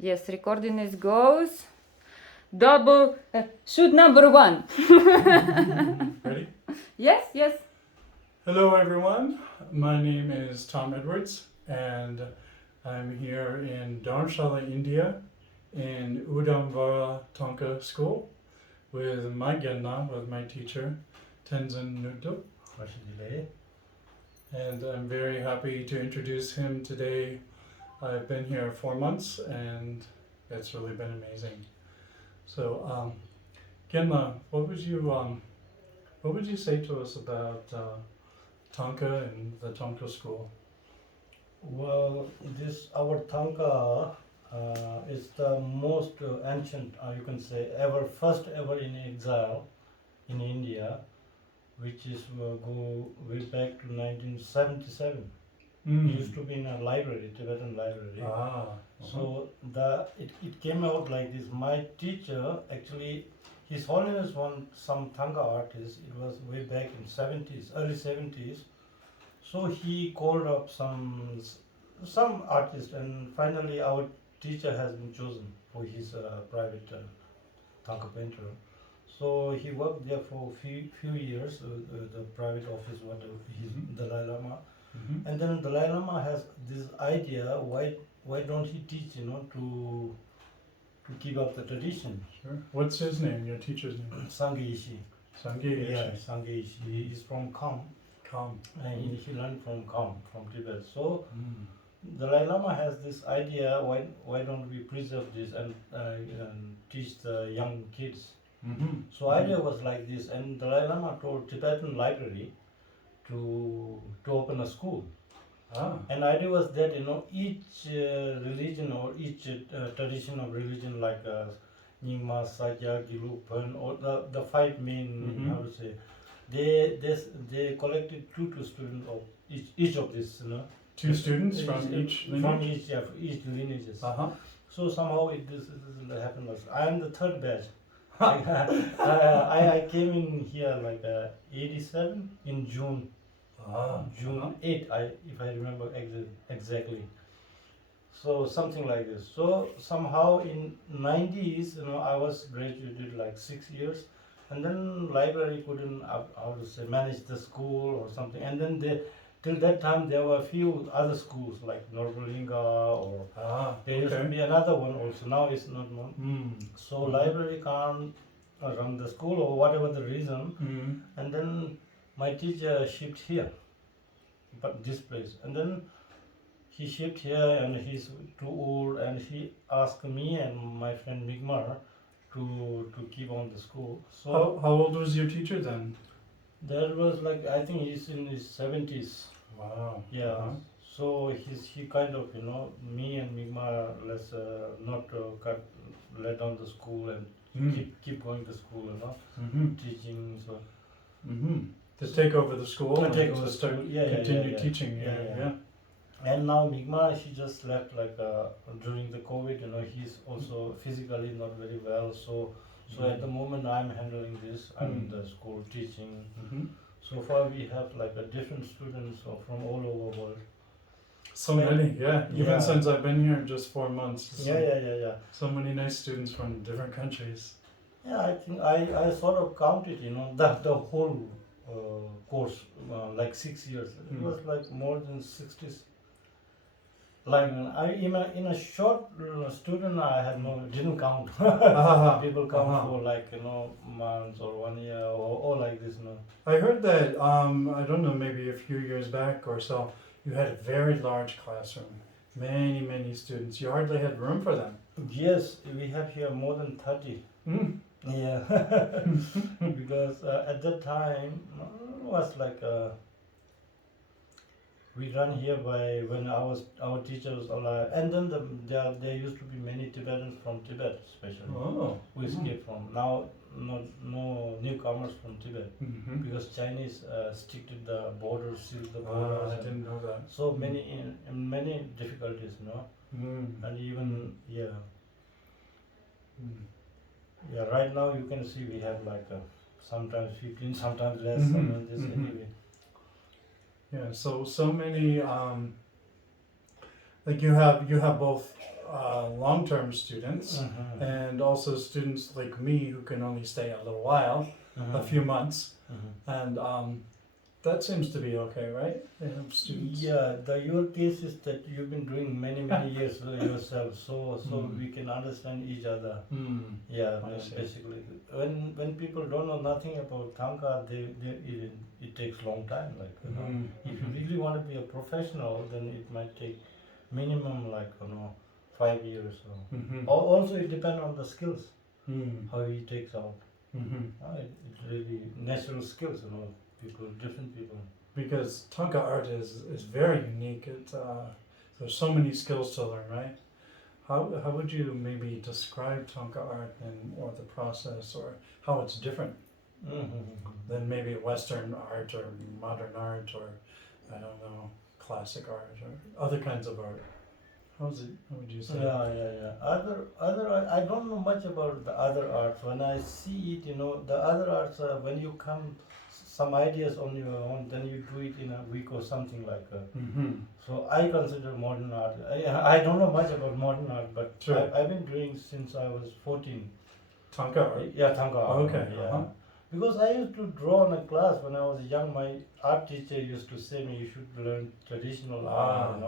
Yes, recording is goes. Double shoot number one. Ready? Yes, yes. Hello everyone, my name is Tom Edwards and I'm here in Dharamshala, India in Udamvara Thangka School with my Genna, with my teacher Tenzin Ngodup. And I'm very happy to introduce him today. I've been here 4 months and it's really been amazing. So Genna, what would you say to us about Thangka and the Thangka school? Well, this our Thangka is the most ancient, you can say, first ever in exile in India, which is go way back to 1977. It used to be in a library, Tibetan library. So it came out like this. My teacher actually, His Holiness won some Thangka artist. It was way back in 70s, early 70s. So he called up some artist, and finally our teacher has been chosen for his private Thangka painter. So he worked there for few years, the private office, his Dalai Lama. And then Dalai Lama has this idea, why don't he teach, to keep up the tradition. Sure. What's his name, your teacher's name? Sangye Ishi. Sangye. Yeah, Sangye Ishi. He is from Kham. And he learned from Kham, from Tibet. So Dalai Lama has this idea, why don't we preserve this and teach the young kids. So idea was like this, and Dalai Lama told Tibetan library to open a school. And idea was that each religion or each tradition of religion, like Nyingma, Sakya, Gelug, Pen, or the five main, how to say, they collected two students of each of this, Two students from each lineage? From each lineages. So somehow this happened. I am the third batch. I came in here like 87 in June. June 8, if I remember exactly. So something like this. So somehow in 90s, I was graduated like 6 years, and then library couldn't how to say manage the school or something. And then till that time there were a few other schools like Norbalinga, or there used to be another one also. Now it's not known. So library can't run the school or whatever the reason. And then my teacher shipped here, but this place, and then he shipped here, and he's too old, and he asked me and my friend Migmar to keep on the school. So how old was your teacher then? that was like, I think he's in his 70s. Wow. Yeah. So he kind of, me and Migmar, let's not let down the school and keep going to school, teaching. So to take over the school to and take over to the start school. Yeah, continue teaching. Yeah. And now Migma, she just left like during the COVID. He's also physically not very well. So at the moment I'm handling this. I'm in the school teaching. So far we have like different students from all over the world. So many, yeah. Even since I've been here just 4 months. Yeah. So many nice students from different countries. Yeah, I think I sort of counted, the whole course, like 6 years. It was like more than 60. Like in a short student, I didn't count. People count for like months or 1 year or like this. I heard that I don't know, maybe a few years back or so, you had a very large classroom, many students. You hardly had room for them. Yes, we have here more than 30. Yeah, because at that time it was like we run here by when our teachers alive, and then there used to be many Tibetans from Tibet, especially who escaped from. Now no newcomers from Tibet because Chinese restricted the borders, sealed the borders. I didn't know that. So many difficulties, and even right now you can see we have like sometimes 15, sometimes less. Anyway. Yeah, so many like you have both long-term students and also students like me who can only stay a little while, a few months, and that seems to be okay, right? They have students. Yeah, your case is that you've been doing many years yourself, so we can understand each other. Yeah, I see. basically, when people don't know nothing about Thangka, it takes long time. Like if you really want to be a professional, then it might take minimum 5 years. Also, it depends on the skills how he takes out. It's really natural skills, people, different people. Because Thangka art is very unique. There's so many skills to learn, right? How would you maybe describe Thangka art or the process or how it's different than maybe Western art or modern art or I don't know, classic art or other kinds of art? How would you say? Yeah. Other art, I don't know much about the other arts. When I see it, the other arts, when you come some ideas on your own, then you do it in a week or something like that. So I consider modern art. I don't know much about modern art, but Sure. I've been doing since I was 14. Thangka art? Yeah, Thangka art. Okay. Yeah. Because I used to draw in a class when I was young. My art teacher used to say me, you should learn traditional art.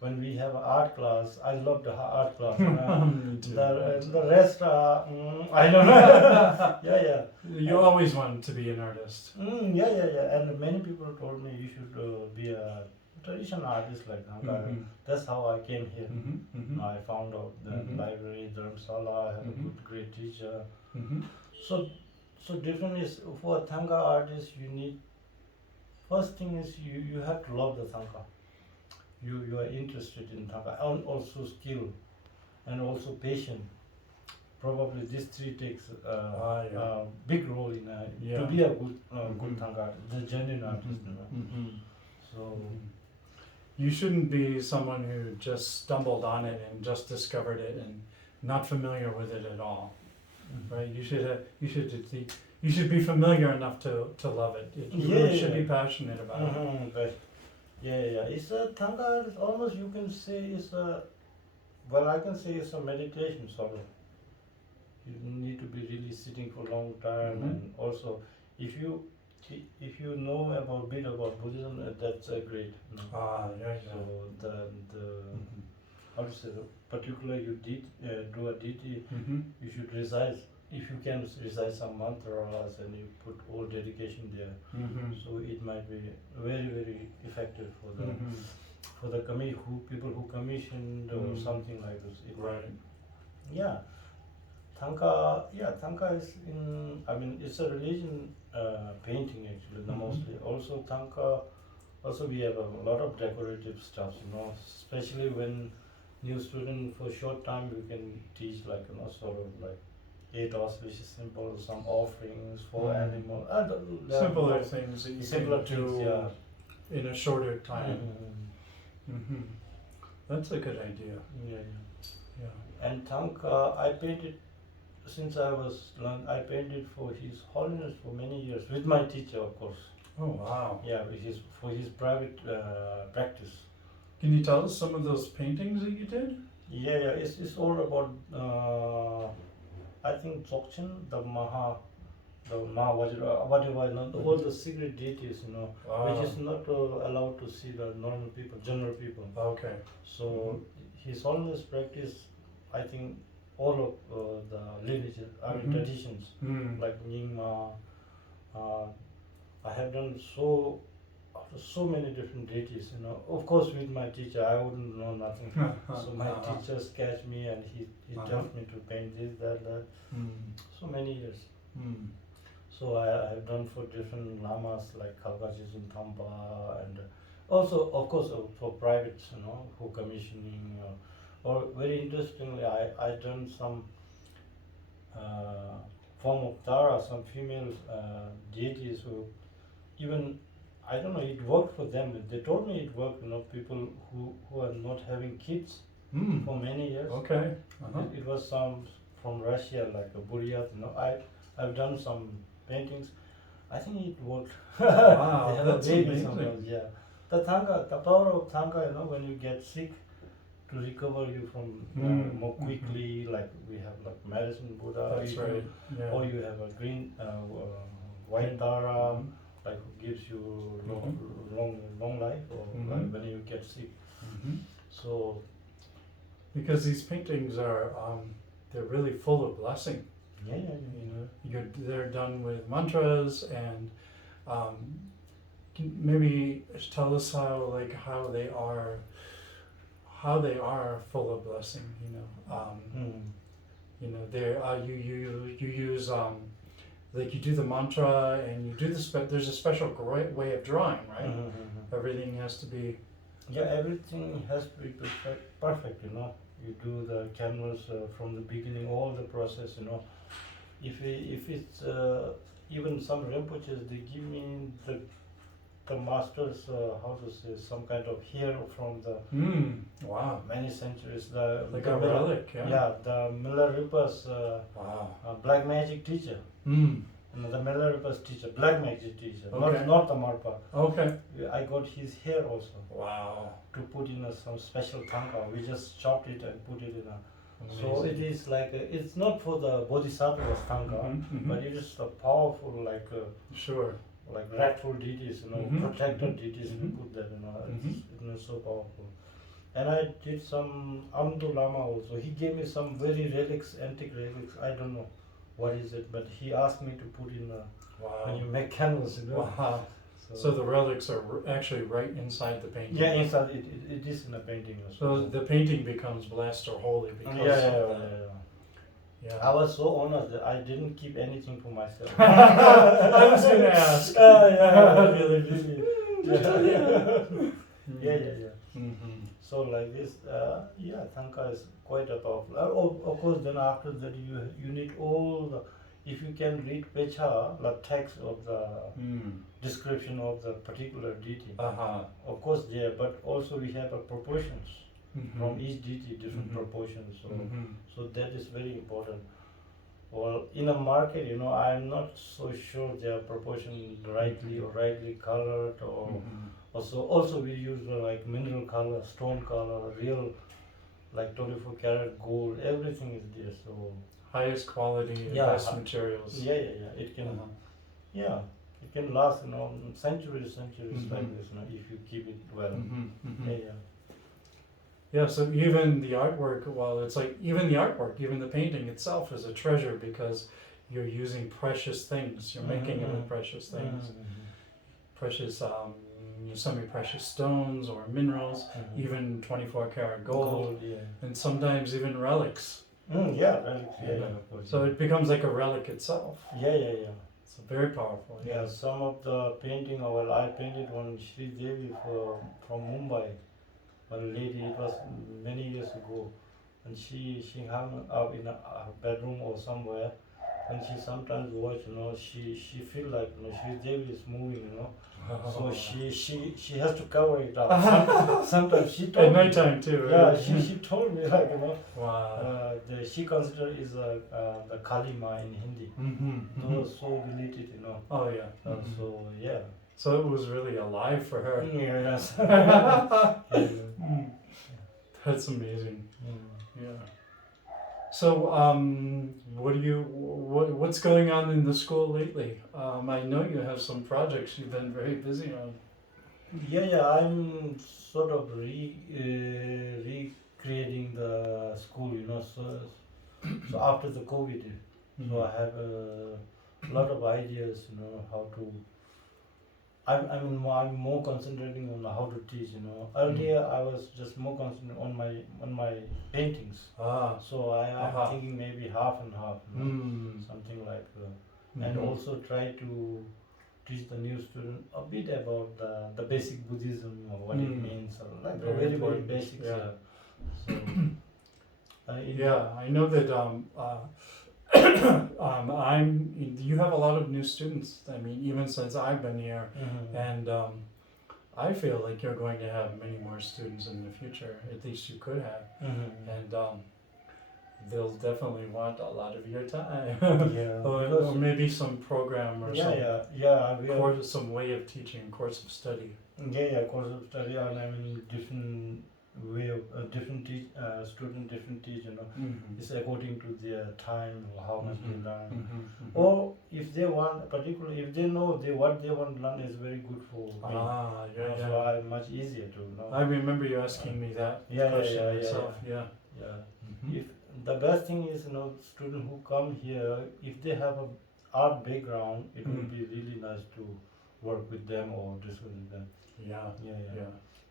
When we have an art class, I love the art class. Me too. The rest, I don't know. Yeah. You always wanted to be an artist. Yeah. And many people told me you should be a traditional artist like Thangka. That's how I came here. I found out the library, Dharamshala, I have a good, great teacher. So different is for a Thangka artist. You need, first thing is you have to love the Thangka. You are interested in Thangka, and also skill, and also patience. Probably these three takes big role in to be a good Thangka artist, the genuine artist. So you shouldn't be someone who just stumbled on it and just discovered it and not familiar with it at all. Right? You should be familiar enough to love it. You should be passionate about it. But it's a Thangka is almost, you can say, is a, well, I can say it's a meditation sort of. You need to be really sitting for a long time, and also if you know about bit about Buddhism, that's great. So the how to say, particularly you do a deity, you should recite. If you can recite some mantras and you put all dedication there, so it might be very effective for the people who commissioned or something like this. Yeah, Thangka is it's a religion painting actually, mostly. Also Thangka, also we have a lot of decorative stuff, especially when new student for short time we can teach sort of like 8 auspicious symbols, some offerings for animal. Simpler things that you simpler can do in a shorter time. That's a good idea. Yeah. And Thangka, I painted since I was young. I painted for His Holiness for many years with my teacher, of course. Oh wow. Yeah, for his private practice. Can you tell us some of those paintings that you did? Yeah. It's all about I think Dzogchen, the Maha Vajra, whatever, all the secret deities, which is not allowed to see the normal people, general people. Okay. So His Holiness practice, I think, all of the lineage, traditions, like Nyingma. I have done so many different deities, Of course, with my teacher, I wouldn't know nothing. So my teacher sketched me, and he taught me to paint this, that. So many years. So I have done for different lamas like Khalgajis in Thampa, and also, of course, for privates, who commissioning. Or very interestingly, I done some form of Tara, some female deities who even, I don't know, it worked for them. They told me it worked, people who are not having kids for many years. Okay. It was some from Russia, like a Buryat, I've done some paintings. I think it worked. Wow, they have that's a baby amazing. sometimes, yeah. The power of Thangka, when you get sick, to recover you from more quickly. Like we have like medicine Buddha, That's you right. Yeah. or you have a green white Dhara, like gives you long life, or like when you get sick. So Because these paintings are, they're really full of blessing. yeah. You know, they're done with mantras, and can maybe tell us how they are full of blessing. You know, there you use like you do the mantra and you do there's a special great way of drawing, right? Everything has to be. Yeah, everything has to be perfect. You know, you do the canvas from the beginning, all the process. You know, if it's even some Rinpoches, they give me the master's how to say, some kind of hair from the Wow. many centuries. The Like a relic, yeah. Yeah, the Miller Ripa's Wow. black magic teacher. You know, the Miller Ripa's teacher, black magic teacher, Okay. not the Marpa. Okay. I got his hair also. Wow. To put in some special thangka. We just chopped it and put it in a. Amazing. So it is like it's not for the bodhisattva's thangka, but it is a powerful like Sure. like grateful deities, you know, protected deities. We put that, you know, it's so powerful. And I did some Amdu Lama also. He gave me some very relics, antique relics. I don't know what is it, but he asked me to put in when you make canvas, you know. Wow. So the relics are actually right inside the painting. Yeah, inside it is in a painting also. So the painting becomes blessed or holy because Yeah. I was so honored that I didn't keep anything for myself. I was going to ask. Really. Yeah. So like this, Thangka is quite a powerful. Of course, then after that you need all the, if you can read Pecha, the text of the description of the particular deity. Of course, yeah, but also we have proportions from each deity, different proportions. So that is very important. Well, in a market, you know, I'm not so sure they are proportioned rightly colored, or also we use like mineral color, stone color, real like 24 karat gold. Everything is there. So highest quality, best materials. Yeah. It can, it can last, you know, centuries like this, you know, if you keep it well. Yeah, so even the artwork, well, it's like even the painting itself is a treasure because you're using precious things. You're making it with precious things, precious, semi-precious stones or minerals, even 24 karat gold, and sometimes even relics. Relics. So it becomes like a relic itself. Yeah. It's very powerful. Yeah, some of the painting, well, I painted one Sri Devi from Mumbai. One lady, it was many years ago, and she hung up in her bedroom or somewhere, and she sometimes watch, you know, she feel like, you know, Sri Devi is moving, you know, so she has to cover it up. Sometimes she told at nighttime too. Right? Yeah, she told me, like, you know, wow. she considered is the Kalima in Hindi, so related, you know. Oh yeah. So yeah. So it was really alive for her. Yes. That's amazing. Yeah. So, what's going on in the school lately? I know you have some projects you've been very busy on. Yeah. I'm sort of recreating the school, you know. So after the COVID, so I have a lot of ideas, you know, how to. I'm more concentrating on how to teach, you know. Earlier I was just more concentrating on my paintings. So I'm thinking maybe half and half, you know, something like that. And also try to teach the new student a bit about the basic Buddhism, you know, what it means, like very basic. Yeah. So I know that you have a lot of new students. I mean, even since I've been here, and I feel like you're going to have many more students in the future. At least you could have, and they'll definitely want a lot of your time, or maybe some program or course, some way of teaching, course of study. Course of study, and I mean different way of different student, different teach, you know. Mm-hmm. It's according to their time, how much they learn. Mm-hmm. Or if they want, particularly if they know what they want to learn is very good for me. Yeah, So I'm much easier to know. I remember you asking me that question myself. Yeah. If the best thing is, you know, students who come here, if they have a art background, it would be really nice to work with them or discuss with them. Yeah.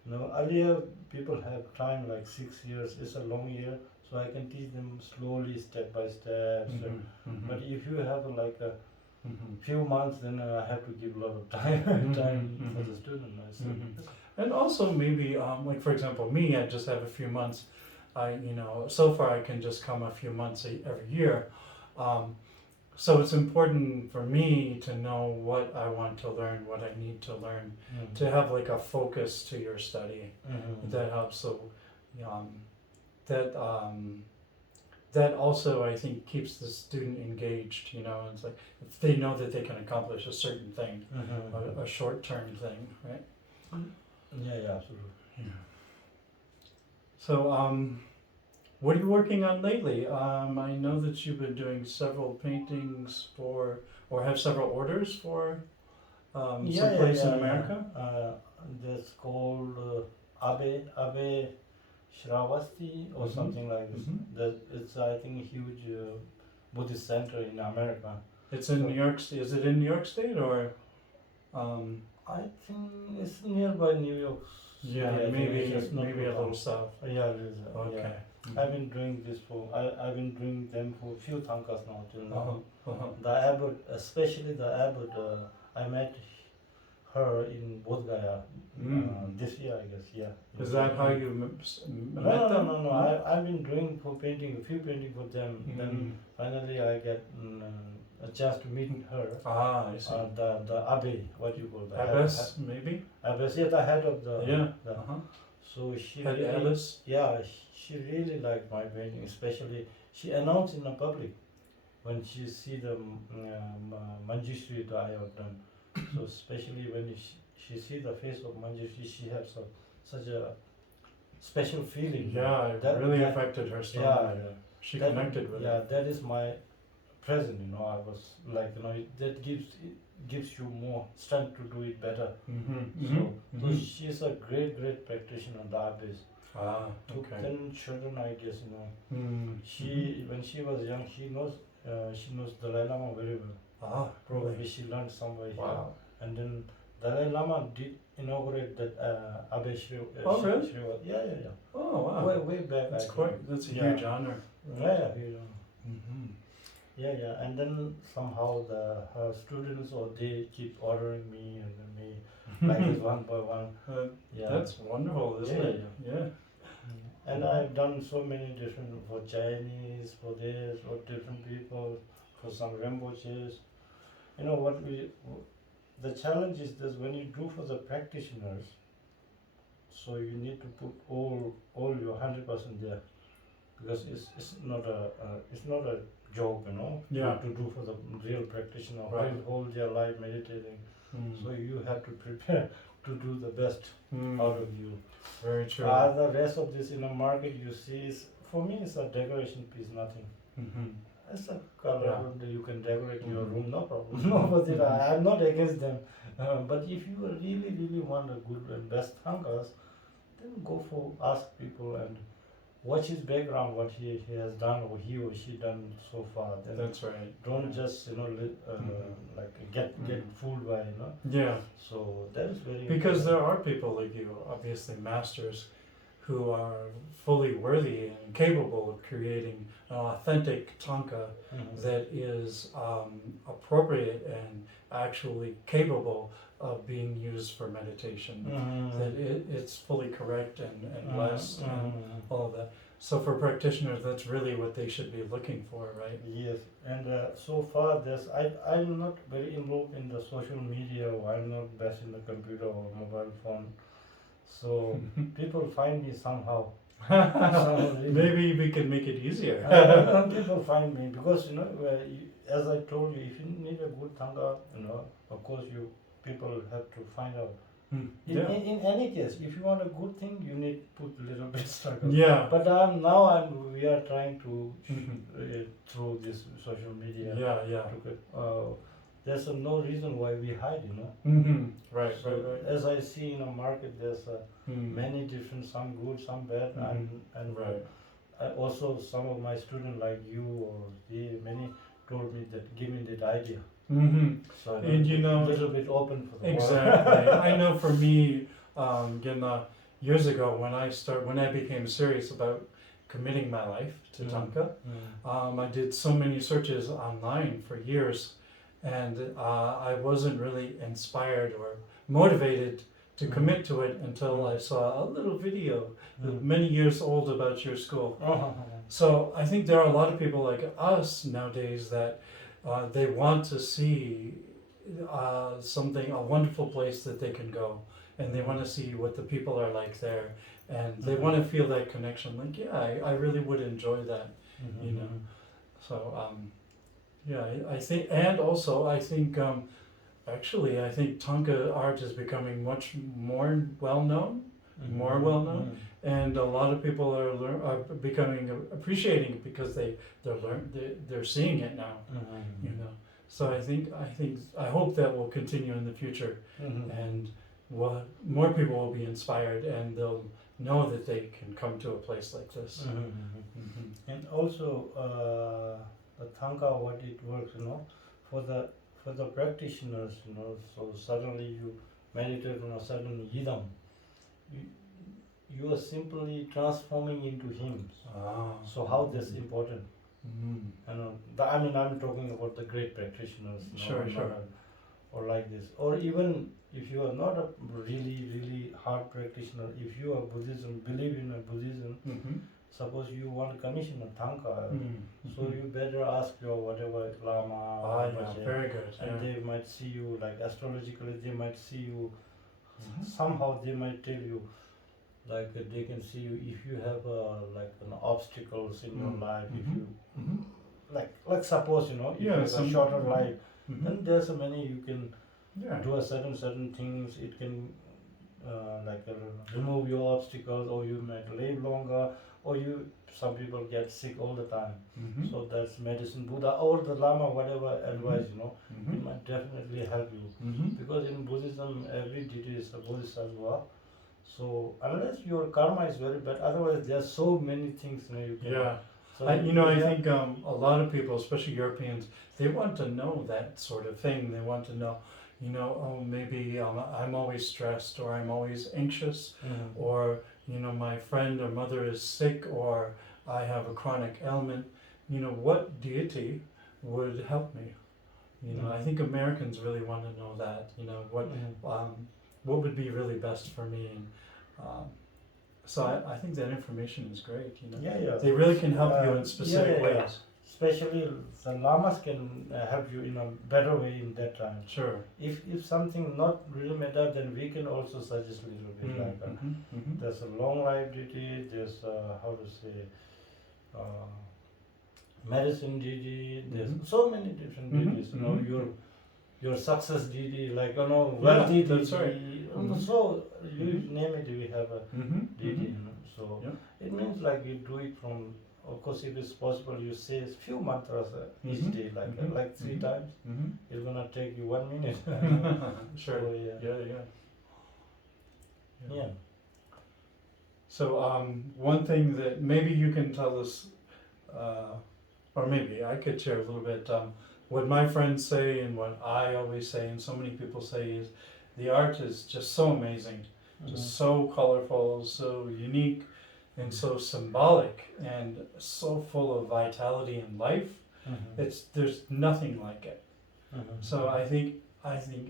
You know, earlier people have time like 6 years. It's a long year, so I can teach them slowly, step by step. But if you have like a few months, then I have to give a lot of time for the student. And also maybe like for example me, I just have a few months. So far I can just come a few months every year. So it's important for me to know what I want to learn, what I need to learn, to have like a focus to your study. That helps. So that also I think keeps the student engaged. You know, it's like if they know that they can accomplish a certain thing, a short-term thing, right? Yeah, absolutely. Yeah. So what are you working on lately? I know that you've been doing several paintings or have several orders for someplace in America. That's called Abe Shravasti or something like this. That it's I think a huge Buddhist center in America. It's in New York State. Is it in New York State or? I think it's nearby New York. Yeah, maybe a little south. Yeah, it is. Okay. Yeah. I've been doing this for I've been doing them for a few Thangkas now till now. The abbot, especially the abbot, I met her in Bodh Gaya this year, I guess. Yeah. Is that how you met them? No. I've been doing a few painting for them. Then finally I get a chance to meet her. I see. The Abbé, what you call the Abbess, maybe? Abbess, yeah, the head of the. So she Head really, Alice? yeah, she really liked my painting, especially she announced in the public when she see the Manjushri that I have done. So especially when she see the face of Manjushri, she has such a special feeling. Yeah, it really affected her strongly. Yeah. She connected with it. Yeah, that is my present, you know. I was like, you know, that gives you more strength to do it better. So she's a great practitioner, the abbess. Took 10 children, I guess, you know. She when she was young, she knows Dalai Lama very well. Probably she learned somewhere here. And then Dalai Lama did inaugurate that Abbé Shri. Really? Yeah. Oh wow. Way back. That's a huge honor. Yeah, huge honor. Yeah, and then somehow her students or they keep ordering me and then me like this one by one. That's wonderful, isn't it? Yeah. And I've done so many different for Chinese, for this, for different people, for some Rinpoches. You know the challenge is this: when you do for the practitioners, so you need to put all your 100% there, because it's not a job, you know. Yeah. To do for the real practitioner, Right. whole their life meditating. So you have to prepare to do the best out of you. Very true. The rest of this in the market you see is, for me, it's a decoration piece, nothing. It's a color that you can decorate your room, no problem. No, but I'm not against them. But if you really want a good and best Thangkas, then go for ask people and watch his background, what he has done or he or she done so far. Then That's right. don't just like get fooled by, you know. Yeah. So that is very Because important. there are people like you, obviously masters, who are fully worthy and capable of creating an authentic Thangka that is appropriate and actually capable of being used for meditation. That it's fully correct and blessed and all of that. So for practitioners, that's really what they should be looking for, right? Yes, and so far I'm not very involved in the social media, or I'm not best in the computer or mobile phone. So people find me somehow. Maybe we can make it easier. People find me because, you know, as I told you, if you need a good Thangka, you know, of course people have to find out In any case, if you want a good thing, you need to put a little bit struggle. Yeah. But we are trying to through this social media. Yeah. To get, there's no reason why we hide, you know. Right. So as I see in a market, there's many different, some good, some bad, and Right. also some of my students like you or many told me that give me that idea. So And you know, a little bit open for the exactly. I know for me, years ago when I became serious about committing my life to Thangka, I did so many searches online for years, and I wasn't really inspired or motivated to commit to it until I saw a little video many years old about your school. So I think there are a lot of people like us nowadays that they want to see a wonderful place that they can go, and they want to see what the people are like there, and they want to feel that connection. Like, yeah, I really would enjoy that, you know. So yeah, I think, and also I think actually I think Thangka art is becoming much more well known, and a lot of people are becoming appreciating it because they're seeing it now, you know. So I hope that will continue in the future, and more people will be inspired, and they'll know that they can come to a place like this. And also the Thangka, what it works, you know, for the practitioners, you know. So suddenly you meditate on a certain yidam, you are simply transforming into hymns. So how that's important. I'm talking about the great practitioners. Sure. Or like this. Or even if you are not a really hard practitioner, if you are Buddhism, believe in a Buddhism, suppose you want to commission a Thangka, so you better ask your whatever Lama, very good. and they might see you, like astrologically, they might see you, somehow they might tell you, like they can see you if you have like an obstacles in your life, if you like suppose, you know, if you have a shorter life, then there's so many you can do a certain things. It can remove your obstacles, or you might live longer, or some people get sick all the time. So that's medicine Buddha or the Lama, whatever advice, you know, it might definitely help you, because in Buddhism every deity is a bodhisattva. So unless your karma is very bad, otherwise there are so many things, you know, you can. So I think a lot of people, especially Europeans, they want to know that sort of thing. They want to know, you know, oh, maybe I'm always stressed, or I'm always anxious, or, you know, my friend or mother is sick, or I have a chronic ailment. You know, what deity would help me? You know, I think Americans really want to know that. You know, what would be really best for me, and so I think that information is great. You know, they really can help you in specific ways. Especially the lamas can help you in a better way in that time. Sure. If something not really matter, then we can also suggest a little bit there's a long life deity, there's how to say medicine deity, there's so many different deities. You know, your success deity, like, you know, wealthy deity. That's right. So you name it, we have a deity. You know, so it means like you do it from. Of course, if it's possible, you say a few mantras each day, like 3 times. It's gonna take you 1 minute. Sure. So, yeah. So one thing that maybe you can tell us, or maybe I could share a little bit. What my friends say and what I always say, and so many people say, is the art is just so amazing, just so colorful, so unique, and so symbolic, and so full of vitality and life. There's nothing like it. So I think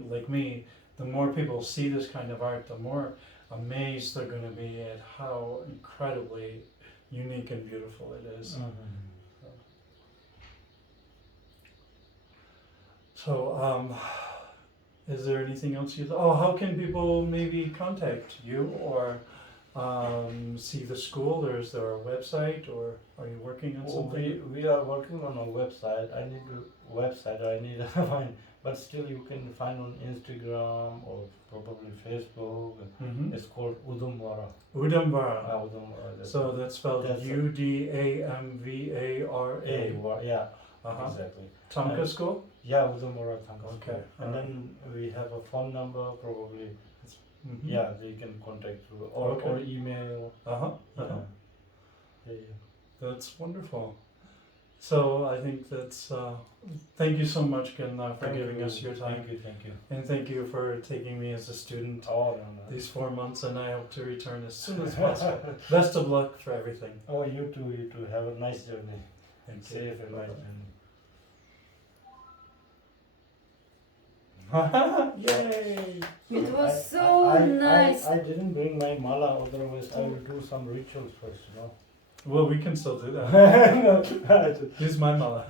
like me, the more people see this kind of art, the more amazed they're going to be at how incredibly unique and beautiful it is. So is there anything else how can people maybe contact you, or see the school, or is there a website, or are you working on something? We are working on a website. I need to find, but still you can find on Instagram or probably Facebook. Mm-hmm. It's called Udamvara. Udamvara. Udamvara. So that's spelled that's Udamvara. Yeah, Uh-huh. exactly. Thangka school? Yeah, Udamvara Thangka. Okay. And then we have a phone number, probably. Mm-hmm. Yeah, they can contact you or email. Uh-huh. Yeah. Uh-huh. Yeah. That's wonderful. So I think that's, thank you so much, Ken, for giving us your time. Thank you. And thank you for taking me as a student Oh, no. these 4 months, and I hope to return as soon as possible. Best of luck for everything. Oh, you too. Have a nice journey. Thank you. Safe and nice journey. Yay! It was so nice. I didn't bring my mala, otherwise I will do some rituals first, Well, we can still do that. No, Here's my mala.